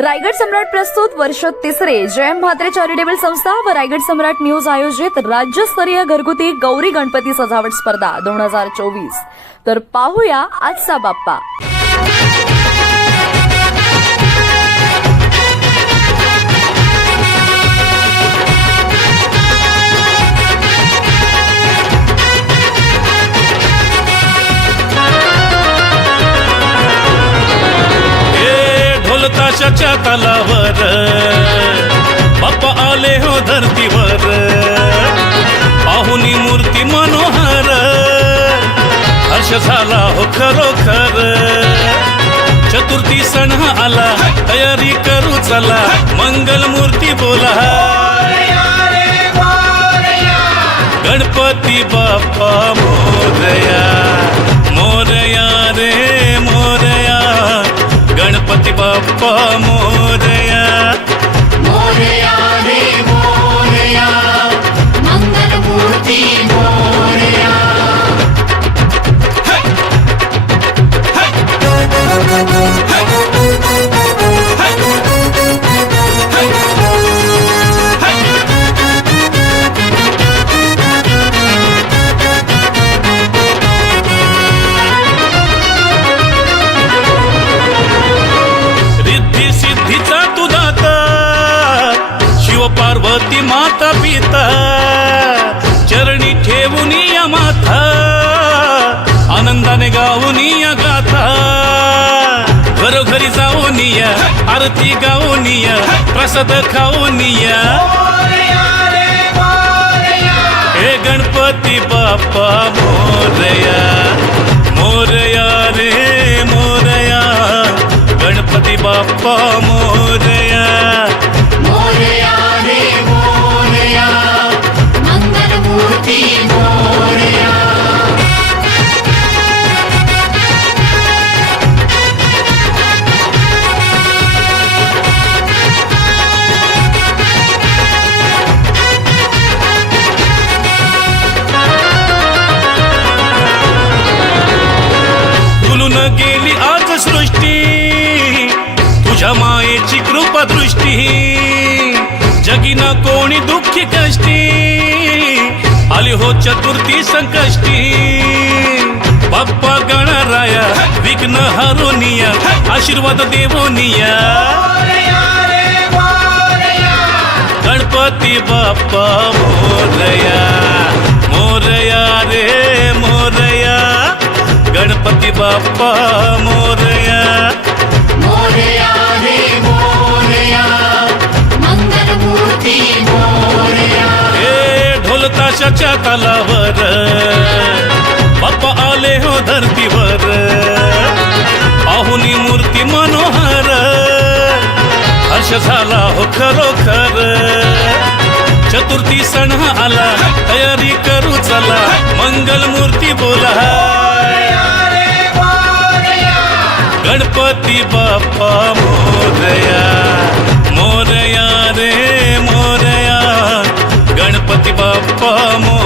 रायगड सम्राट प्रस्तुत वर्ष तिसरे जयम म्हात्रे चॅरिटेबल संस्था व रायगड सम्राट न्यूज आयोजित राज्यस्तरीय घरगुती गौरी गणपती सजावट स्पर्धा 2024। तर पाहूया आजचा बाप्पा। ताशाच्या तालावर बाप्पा आले हो धरतीवर, पाहुनी मूर्ती मनोहर, हर्ष झाला हो खरोखर। चतुर्थी सण हा आला, तयारी करू चला, मंगल मूर्ती बोला, गणपती बाप्पा मोरया, मोरया रे मोरया, गणपती बाप्पा मोरया, मोरया रे मोरया, मंगल मूर्ती मोरया। पार्वती माता पिता चरणी ठेवून या माथा, आनंदाने गाऊन या गाथा, घरोघरी जाऊन या, आरती गाऊन या, प्रसाद खाऊन या, हे गणपती बाप्पा मोरया, मोरया रे मोरया, गणपती बाप्पा मोरया, मोरया रे मोरया, मंगल मूर्ती मोरया। फुलून गेली आज सृष्टी, तुझ्या मायेची कृपा दृष्टी, जगीना कोणी दुःखी कष्टी, आली हो चतुर्थी संकष्टी। बाप्पा गणराया विघ्न हरुनिया, आशीर्वाद देवोनिया, गणपती बाप्पा मोरया, मोरया रे मोरया, गणपती बाप्पा मोरया, मोरया रे मोरया, मंगल मूर्ती मोरया। हे ढोल ताशाच्या तालावर बाप्पा आले हो धरतीवर, पाहुनी मूर्ती मनोहर, हर्ष झाला हो खरोखर। चतुर्थी सण हा आला, तयारी करू चला, मंगल मूर्ती बोला, गणपती बाप्पा मोरया, मोरया रे मोरया, गणपती बाप्पा मोरया।